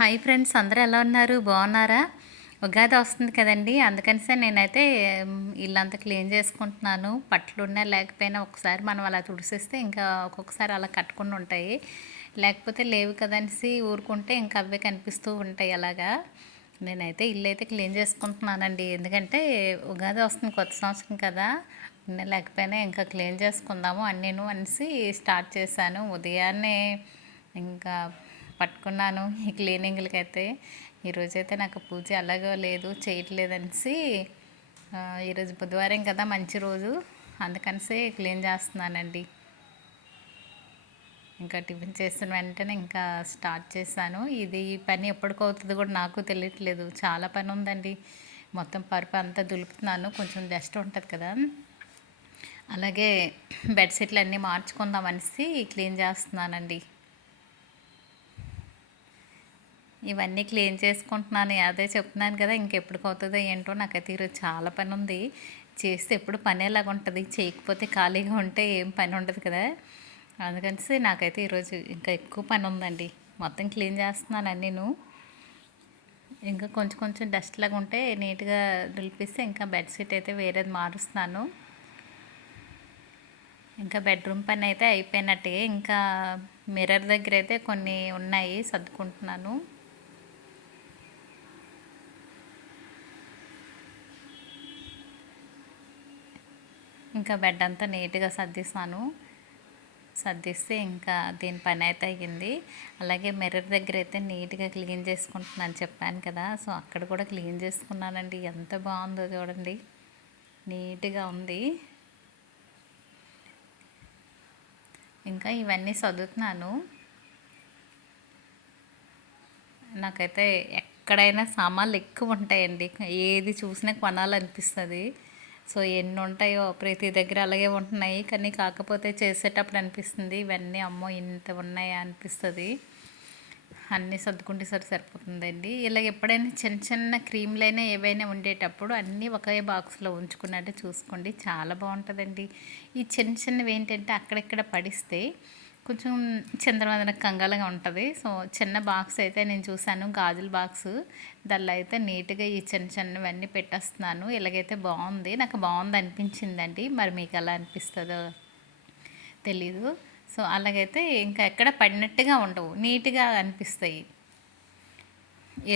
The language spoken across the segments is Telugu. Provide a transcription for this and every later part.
హాయ్ ఫ్రెండ్స్, అందరూ ఎలా ఉన్నారు? బాగున్నారా? ఉగాది వస్తుంది కదండి, అందుకనిసే నేనైతే ఇల్లంతా క్లీన్ చేసుకుంటున్నాను. పట్లున్నా లేకపోయినా ఒకసారి మనం అలా తుడిసేస్తే ఇంకా ఒక్కొక్కసారి అలా కట్టుకుని ఉంటాయి. లేకపోతే లేవు కదనేసి ఊరుకుంటే ఇంకా అవే కనిపిస్తూ ఉంటాయి. అలాగా నేనైతే ఇల్లు అయితే క్లీన్ చేసుకుంటున్నానండి. ఎందుకంటే ఉగాది వస్తుంది, కొత్త సంవత్సరం కదా. లేకపోయినా ఇంకా క్లీన్ చేసుకుందాము అన్నీను అనేసి స్టార్ట్ చేశాను. ఉదయాన్నే ఇంకా పట్టుకున్నాను ఈ క్లీనింగ్లకైతే. ఈరోజైతే నాకు పూజ అలాగో లేదు, చేయట్లేదనేసి ఈరోజు బుధవారం కదా, మంచి రోజు, అందుకనిసే క్లీన్ చేస్తున్నానండి. ఇంకా టిఫిన్ చేసిన వెంటనే ఇంకా స్టార్ట్ చేశాను. ఈ పని ఎప్పటికవుతుందో కూడా నాకు తెలియట్లేదు, చాలా పని ఉందండి. మొత్తం పరుపు అంతా దులుపుతున్నాను, కొంచెం డస్ట్ ఉంటుంది కదా. అలాగే బెడ్షీట్లు అన్నీ మార్చుకుందాం అనేసి క్లీన్ చేస్తున్నానండి. ఇవన్నీ క్లీన్ చేసుకుంటున్నాను. అదే చెప్తున్నాను కదా, ఇంకెప్పటికి అవుతుందో ఏంటో. నాకైతే ఈరోజు చాలా పని ఉంది. చేస్తే ఎప్పుడు పని ఎలాగ ఉంటుంది, చేయకపోతే ఖాళీగా ఉంటే ఏం పని ఉండదు కదా. అందుకని నాకైతే ఈరోజు ఇంకా ఎక్కువ పని ఉందండి. మొత్తం క్లీన్ చేస్తున్నాను నేను. ఇంకా కొంచెం కొంచెం డస్ట్ లాగా ఉంటే నీట్గా దులిపిస్తే ఇంకా బెడ్షీట్ అయితే వేరేది మారుస్తున్నాను. ఇంకా బెడ్రూమ్ పని అయితే అయిపోయినట్టే. ఇంకా మిర్రర్ దగ్గర అయితే కొన్ని ఉన్నాయి, సర్దుకుంటున్నాను. ఇంకా బెడ్ అంతా నీట్గా సర్దిస్తే ఇంకా దీని పని అయితే అయ్యింది. అలాగే మిర్రర్ దగ్గర అయితే నీట్గా క్లీన్ చేసుకుంటున్నాను చెప్పాను కదా. సో అక్కడ కూడా క్లీన్ చేసుకున్నానండి. ఎంత బాగుందో చూడండి, నీట్గా ఉంది. ఇంకా ఇవన్నీ చదువుతున్నాను. నాకైతే ఎక్కడైనా సామాన్లు ఎక్కువ ఉంటాయండి, ఏది చూసినా కొనాలనిపిస్తుంది. సో ఎన్ని ఉంటాయో ప్రతి దగ్గర అలాగే ఉంటున్నాయి. కానీ కాకపోతే చేసేటప్పుడు అనిపిస్తుంది ఇవన్నీ అమ్మో ఇంత ఉన్నాయా అనిపిస్తుంది. అన్నీ సర్దుకుంటే సరిపోతుందండి. ఇలా ఎప్పుడైనా చిన్న చిన్న క్రీమ్లైనా ఏవైనా ఉండేటప్పుడు అన్నీ ఒకే బాక్స్లో ఉంచుకున్నట్టు చూసుకోండి, చాలా బాగుంటుందండి. ఈ చిన్న చిన్నవి ఏంటంటే అక్కడెక్కడ పడిస్తే కొంచెం చిందరవందర కంగాలుగా ఉంటుంది. సో చిన్న బాక్స్ అయితే నేను చూశాను, గాజుల బాక్స్, దానిలో అయితే నీట్గా ఈ చిన్న చిన్నవన్నీ పెట్టేస్తున్నాను. ఇలాగైతే బాగుంది, నాకు బాగుంది అనిపించిందండి. మరి మీకు ఎలా అనిపిస్తుందో తెలీదు. సో అలాగైతే ఇంకా ఎక్కడ పడినట్టుగా ఉండవు, నీట్గా అనిపిస్తాయి.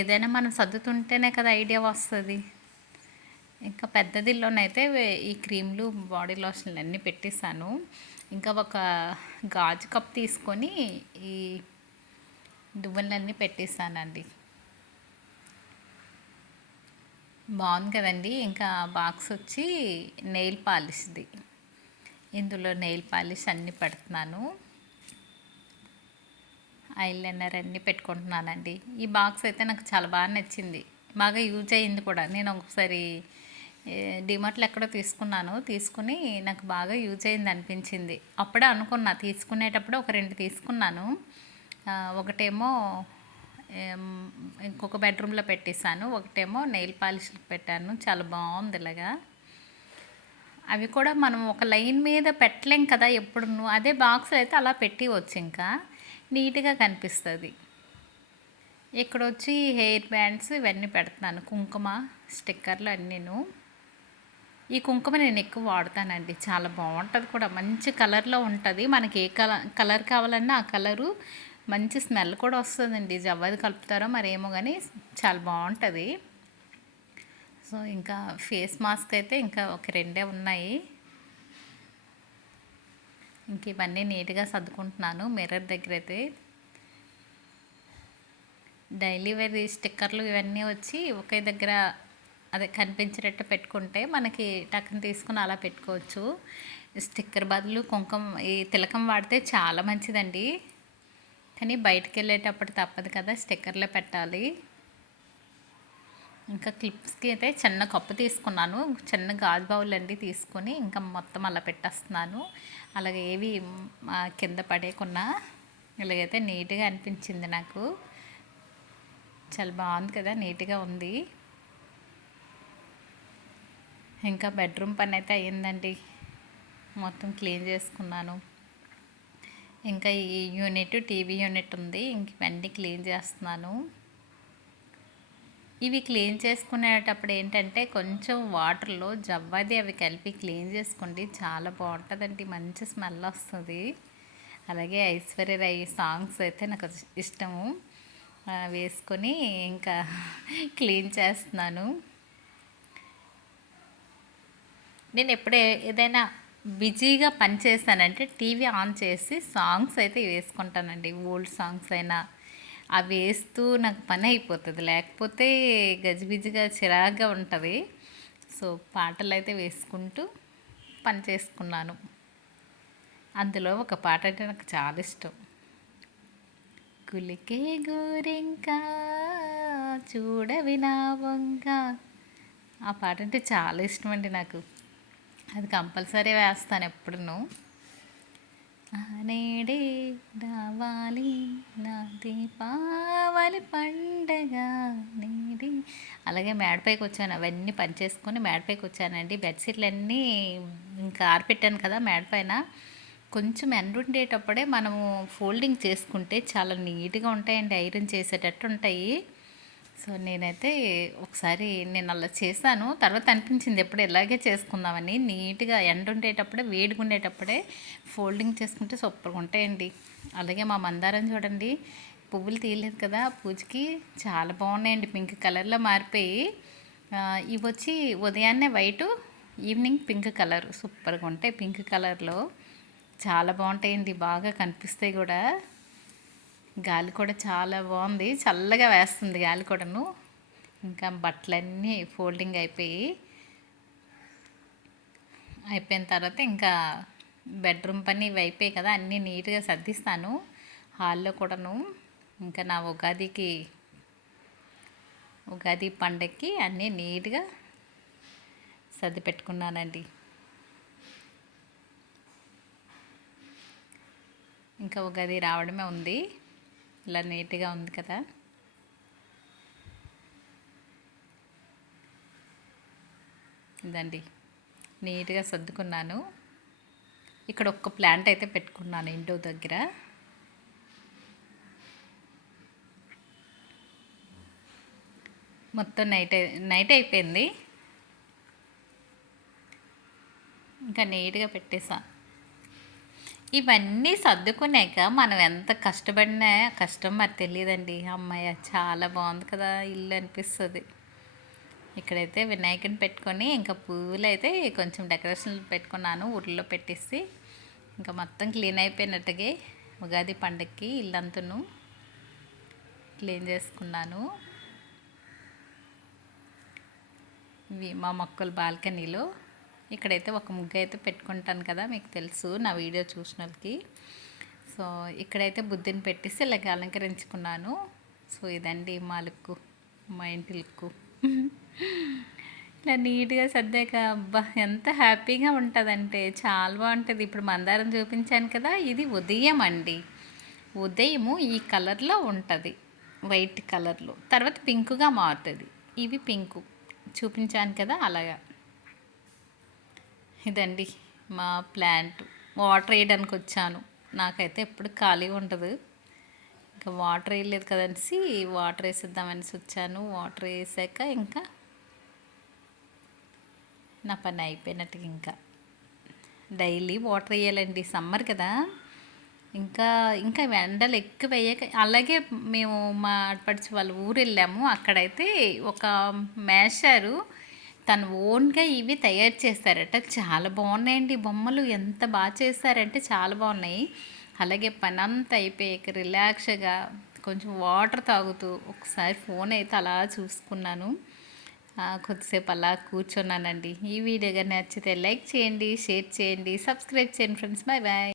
ఏదైనా మనం సర్దుతుంటేనే కదా ఐడియా వస్తుంది. ఇంకా పెద్దదిల్లోనైతే ఈ క్రీమ్లు, బాడీ లోషన్లు అన్నీ పెట్టేశాను. ఇంకా ఒక గాజు కప్ తీసుకొని ఈ దువ్వెనలన్నీ పెట్టేశానండి. బాగుంది కదండి. ఇంకా బాక్స్ వచ్చి నెయిల్ పాలిష్ది. ఇందులో నెయిల్ పాలిష్ అన్నీ పెడుతున్నాను. ఐలైనర్ అన్నీ పెట్టుకుంటున్నానండి. ఈ బాక్స్ అయితే నాకు చాలా బాగా నచ్చింది, బాగా యూజ్ అయ్యింది కూడా. నేను ఒకసారి డిమార్ట్లో ఎక్కడో తీసుకుని నాకు బాగా యూజ్ అయింది అనిపించింది. అప్పుడే అనుకున్నా, తీసుకునేటప్పుడు ఒక 2 తీసుకున్నాను. ఒకటేమో ఇంకొక బెడ్రూమ్లో పెట్టేశాను, ఒకటేమో నెయిల్ పాలిష్కి పెట్టాను. చాలా బాగుంది ఇలాగా. అవి కూడా మనం ఒక లైన్ మీద పెట్టలేం కదా ఎప్పుడు. అదే బాక్స్ అయితే అలా పెట్టివచ్చు, ఇంకా నీట్గా కనిపిస్తుంది. ఇక్కడ వచ్చి హెయిర్ బ్యాండ్స్ ఇవన్నీ పెడుతున్నాను, కుంకుమ స్టిక్కర్లు అన్నీను. ఈ కుంకుమ నేను ఎక్కువ వాడతానండి, చాలా బాగుంటుంది కూడా, మంచి కలర్లో ఉంటుంది. మనకి ఏ కలర్ కావాలన్నా ఆ కలరు, మంచి స్మెల్ కూడా వస్తుందండి. జవ్వది కలుపుతారో మరేమో కానీ చాలా బాగుంటుంది. సో ఇంకా ఫేస్ మాస్క్ అయితే ఇంకా ఒక 2 ఉన్నాయి. ఇంక ఇవన్నీ నీట్గా సర్దుకుంటున్నాను. మిర్రర్ దగ్గర అయితే డైలీ వేర్ స్టిక్కర్లు ఇవన్నీ వచ్చి ఒకే దగ్గర అదే కనిపించేటట్టు పెట్టుకుంటే మనకి టక్కన తీసుకుని అలా పెట్టుకోవచ్చు. స్టిక్కర్ బదులు కుంకుమ ఈ తిలకం వాడితే చాలా మంచిదండి. కానీ బయటికి వెళ్ళేటప్పుడు తప్పదు కదా, స్టిక్కర్లే పెట్టాలి. ఇంకా క్లిప్స్కి అయితే చిన్న కప్పు తీసుకున్నాను, చిన్న గాజు బౌల్ అండి తీసుకొని ఇంకా మొత్తం అలా పెట్టేస్తున్నాను. అలాగే ఏవి కింద పడేయకుండా ఇలాగైతే నీట్గా అనిపించింది నాకు. చాలా బాగుంది కదా, నీట్గా ఉంది. ఇంకా బెడ్రూమ్ పని అయితే అయ్యిందండి, మొత్తం క్లీన్ చేసుకున్నాను. ఇంకా ఈ యూనిట్, టీవీ యూనిట్ ఉంది, ఇంక ఇవన్నీ క్లీన్ చేస్తున్నాను. ఇవి క్లీన్ చేసుకునేటప్పుడు ఏంటంటే కొంచెం వాటర్లో జవ్వాది అవి కలిపి క్లీన్ చేసుకోండి, చాలా బాగుంటుందండి, మంచి స్మెల్ వస్తుంది. అలాగే ఐశ్వర్య రై సాంగ్స్ అయితే నాకు ఇష్టము, వేసుకొని ఇంకా క్లీన్ చేస్తున్నాను. నేను ఎప్పుడే ఏదైనా బిజీగా పని చేస్తానంటే టీవీ ఆన్ చేసి సాంగ్స్ అయితే వేసుకుంటానండి, ఓల్డ్ సాంగ్స్ అయినా అవి వేస్తూ నాకు పని అయిపోతుంది, లేకపోతే గజిబిజిగా చిరాగ్గా ఉంటుంది. సో పాటలు అయితే వేసుకుంటూ పని చేసుకున్నాను. అందులో ఒక పాట అంటే నాకు చాలా ఇష్టం, కులికే గోరింకా చూడవి నా వంక. ఆ పాట అంటే చాలా ఇష్టం అండి నాకు, అది కంపల్సరీ వేస్తాను ఎప్పుడును. నేడే రావాలి నా దీపావళి పండగ నేడే. అలాగే మేడపైకి వచ్చాను, అవన్నీ పని చేసుకొని మేడపైకి వచ్చానండి. బెడ్షీట్లు అన్నీ ఇంకా ఆరిపెట్టాను కదా మేడపైన. కొంచెం ఎండ ఉండేటప్పుడే మనము ఫోల్డింగ్ చేసుకుంటే చాలా నీట్గా ఉంటాయండి, ఐరన్ చేసేటట్టు ఉంటాయి. సో నేనైతే ఒకసారి నేను అలా చేశాను, తర్వాత అనిపించింది ఎప్పుడు ఇలాగే చేసుకుందామని. నీట్గా ఎండ ఉండేటప్పుడే వేడిగా ఉండేటప్పుడే ఫోల్డింగ్ చేసుకుంటే సూపర్గా ఉంటాయండి. అలాగే మా మందారం చూడండి, పువ్వులు తీయలేదు కదా పూజకి, చాలా బాగున్నాయండి, పింక్ కలర్లో మారిపోయి. ఇవి వచ్చి ఉదయాన్నే వైటు, ఈవినింగ్ పింక్ కలర్, సూపర్గా ఉంటాయి పింక్ కలర్లో, చాలా బాగుంటాయండి, బాగా కనిపిస్తాయి కూడా. గాలి కూడా చాలా బాగుంది, చల్లగా వేస్తుంది గాలి కూడాను. ఇంకా బట్టలన్నీ ఫోల్డింగ్ అయిపోయిన తర్వాత ఇంకా బెడ్రూమ్ పని ఇవి అయిపోయాయి కదా, అన్నీ నీట్గా సర్దిస్తాను హాల్లో కూడాను. ఇంకా నా ఉగాది పండగకి అన్నీ నీట్గా సర్ది పెట్టుకున్నానండి. ఇంకా ఉగాది రావడమే ఉంది, ఇలా నీట్గా ఉంది కదా. ఇదండి నీట్గా సర్దుకున్నాను. ఇక్కడ ఒక్క ప్లాంట్ అయితే పెట్టుకున్నాను ఇండో దగ్గర. మొత్తం నైట్ అయిపోయింది, ఇంకా నీట్గా పెట్టేసా. ఇవన్నీ సర్దుకున్నాక మనం ఎంత కష్టపడినా కష్టం మరి తెలియదండి. అమ్మాయి చాలా బాగుంది కదా ఇల్లు అనిపిస్తుంది. ఇక్కడైతే వినాయకుని పెట్టుకొని ఇంకా పువ్వులు అయితే కొంచెం డెకరేషన్లు పెట్టుకున్నాను ఊర్లో పెట్టేసి. ఇంకా మొత్తం క్లీన్ అయిపోయినట్టుగా ఉగాది పండగకి ఇల్లంతను క్లీన్ చేసుకున్నాను. ఇవి మా మొక్కలు బాల్కనీలో. ఇక్కడైతే ఒక ముగ్గు అయితే పెట్టుకుంటాను కదా, మీకు తెలుసు నా వీడియో చూసిన వాళ్ళకి. సో ఇక్కడైతే బుద్ధిని పెట్టేసి ఇలాగ అలంకరించుకున్నాను. సో ఇదండి మా లుక్కు, మా ఇంటి లుక్కు. ఇలా నీట్గా సర్దాక అబ్బా ఎంత హ్యాపీగా ఉంటుందంటే చాలా బాగుంటుంది. ఇప్పుడు మందారం చూపించాను కదా, ఇది ఉదయం అండి, ఉదయము ఈ కలర్లో ఉంటుంది, వైట్ కలర్లో, తర్వాత పింకుగా మారుతుంది. ఇవి పింకు చూపించాను కదా అలాగా. ఇదండి మా ప్లాంట్, వాటర్ వేయడానికి వచ్చాను. నాకైతే ఎప్పుడు ఖాళీగా ఉండదు, ఇంకా వాటర్ వేయలేదు కదనేసి వాటర్ వేసేద్దామనేసి వచ్చాను. వాటర్ వేసాక ఇంకా నా పని అయిపోయినట్టుగా. ఇంకా డైలీ వాటర్ వేయాలండి, సమ్మర్ కదా. ఇంకా ఇంకా ఎండలు ఎక్కువ వేయక. అలాగే మేము మా ఆడపడిచి వాళ్ళ ఊరు వెళ్ళాము, అక్కడైతే ఒక మేషారు తను ఓన్గా ఇవి తయారు చేస్తారట, చాలా బాగున్నాయండి బొమ్మలు, ఎంత బాగా చేస్తారంటే చాలా బాగున్నాయి. అలాగే పని అంతా అయిపోయాక రిలాక్స్గా కొంచెం వాటర్ తాగుతూ ఒకసారి ఫోన్ అయితే అలా చూసుకున్నాను, కొద్దిసేపు అలా కూర్చున్నానండి. ఈ వీడియో కానీ నచ్చితే లైక్ చేయండి, షేర్ చేయండి, సబ్స్క్రైబ్ చేయండి ఫ్రెండ్స్. Bye bye.